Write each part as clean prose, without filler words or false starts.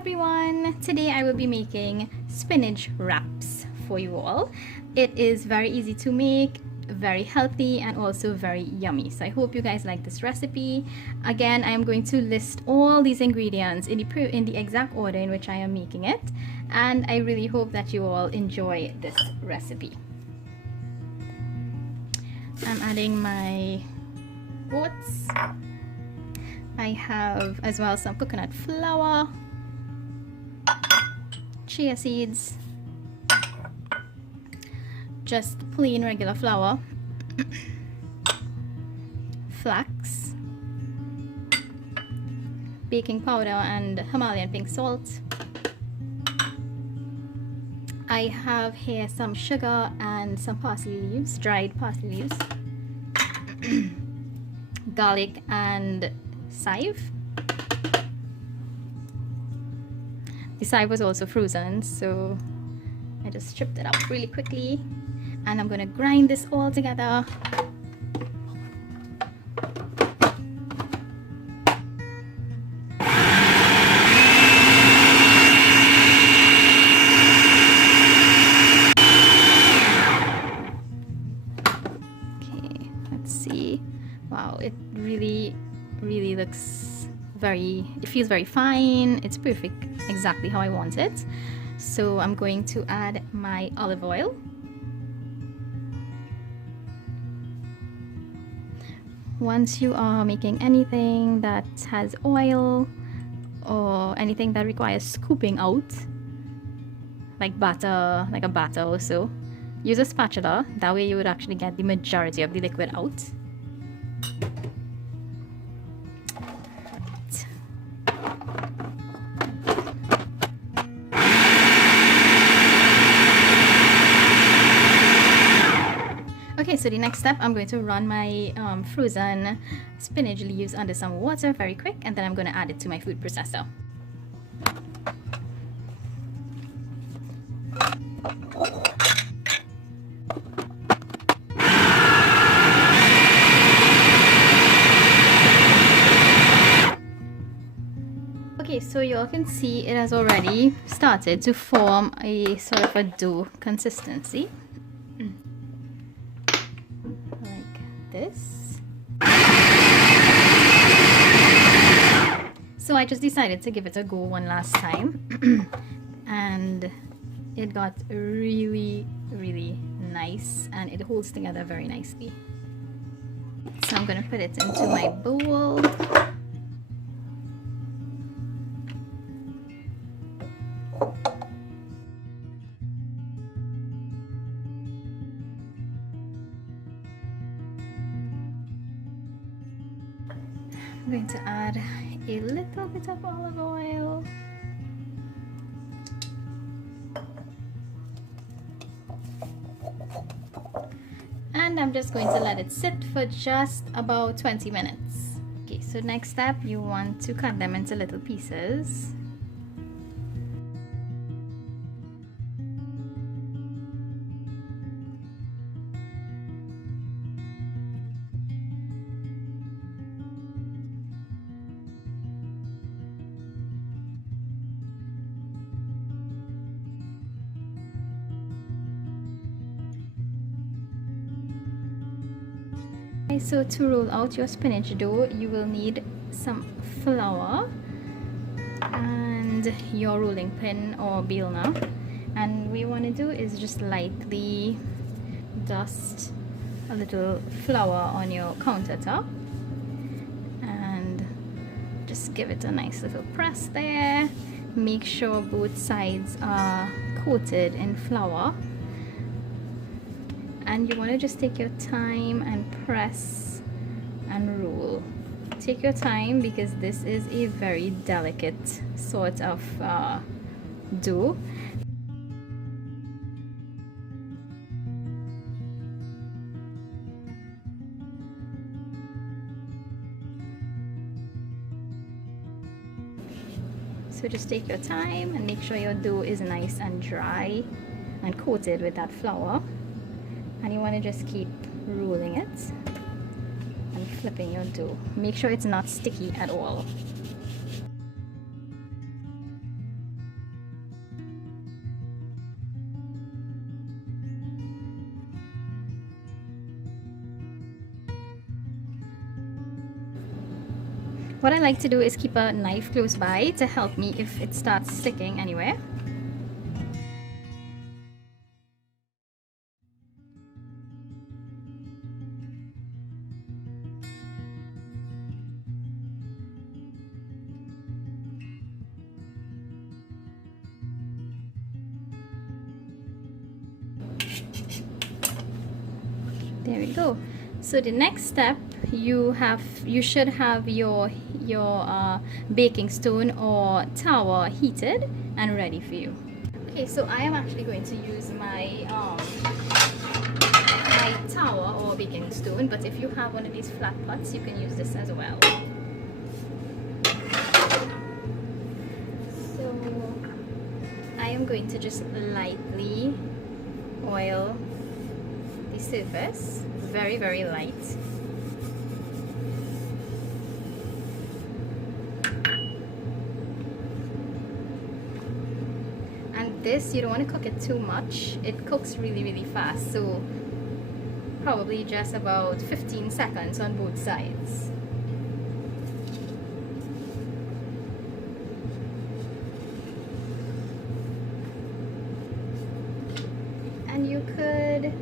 everyone! Today I will be making spinach wraps for you all. It is very easy to make, very healthy, and also very yummy. So I hope you guys like this recipe. Again, I am going to list all these ingredients in the exact order in which I am making it, and I really hope that you all enjoy this recipe. I'm adding my oats. I have as well some coconut flour, chia seeds, just plain regular flour, flax, baking powder, and Himalayan pink salt. I have here some sugar and some parsley leaves, dried parsley leaves, garlic and chive. The chive was also frozen, so I just stripped it up really quickly, and I'm gonna grind this all together. Okay, let's see. Wow, it really looks it feels very fine. It's perfect, exactly how I want it. So I'm going to add my olive oil. Once you are making anything that has oil or anything that requires scooping out, like butter, like a batter or so, use a spatula. That way you would actually get the majority of the liquid out. Okay, so the next step, I'm going to run my frozen spinach leaves under some water very quick, and then I'm going to add it to my food processor. Okay, so you all can see it has already started to form a sort of a dough consistency. This. So I just decided to give it a go one last time and it got really nice, and it holds together very nicely. So I'm going to put it into my bowl. I'm going to add a little bit of olive oil. And I'm just going to let it sit for just about 20 minutes. Okay, so next step, you want to cut them into little pieces. So to roll out your spinach dough, you will need some flour and your rolling pin or beelner, and what you want to do is just lightly dust a little flour on your countertop and just give it a nice little press there. Make sure both sides are coated in flour. And you want to just take your time and press and roll. Take your time because this is a very delicate sort of dough. So just take your time and make sure your dough is nice and dry and coated with that flour. And you want to just keep rolling it and flipping your dough. Make sure it's not sticky at all. What I like to do is keep a knife close by to help me if it starts sticking anywhere. There we go. So the next step, you should have your baking stone or tower heated and ready for you. Okay, so I am actually going to use my my tower or baking stone, but if you have one of these flat pots, you can use this as well. So I am going to just lightly oil the surface, very, very light. And this, you don't want to cook it too much. It cooks really, really fast, so probably just about 15 seconds on both sides. And you could,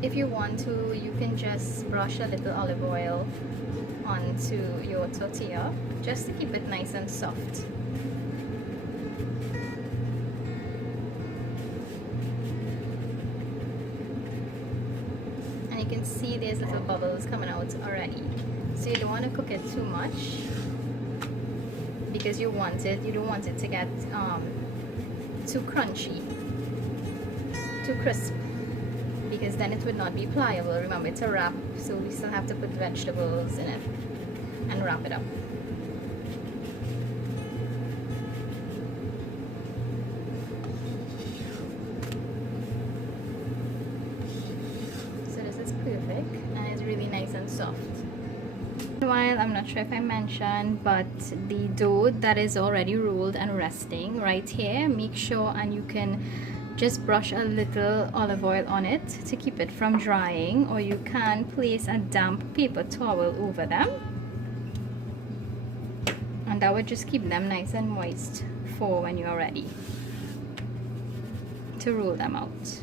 if you want to, you can just brush a little olive oil onto your tortilla just to keep it nice and soft. And you can see there's little bubbles coming out already. So you don't want to cook it too much because you don't want it to get too crunchy, too crisp, because then it would not be pliable. Remember, it's a wrap, so we still have to put vegetables in it and wrap it up. So this is perfect and it's really nice and soft. Meanwhile, I'm not sure if I mentioned, but the dough that is already rolled and resting right here, make sure and you can just brush a little olive oil on it to keep it from drying, or you can place a damp paper towel over them, and that would just keep them nice and moist for when you're ready to roll them out.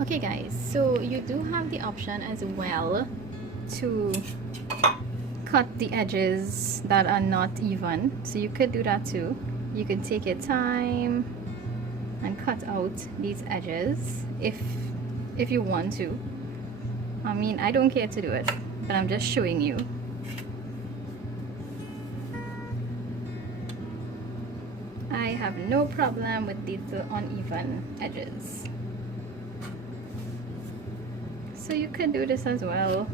Okay guys, so you do have the option as well to cut the edges that are not even, so you could do that too. You could take your time and cut out these edges if you want to. I mean, I don't care to do it, but I'm just showing you. I have no problem with these uneven edges. So you could do this as well.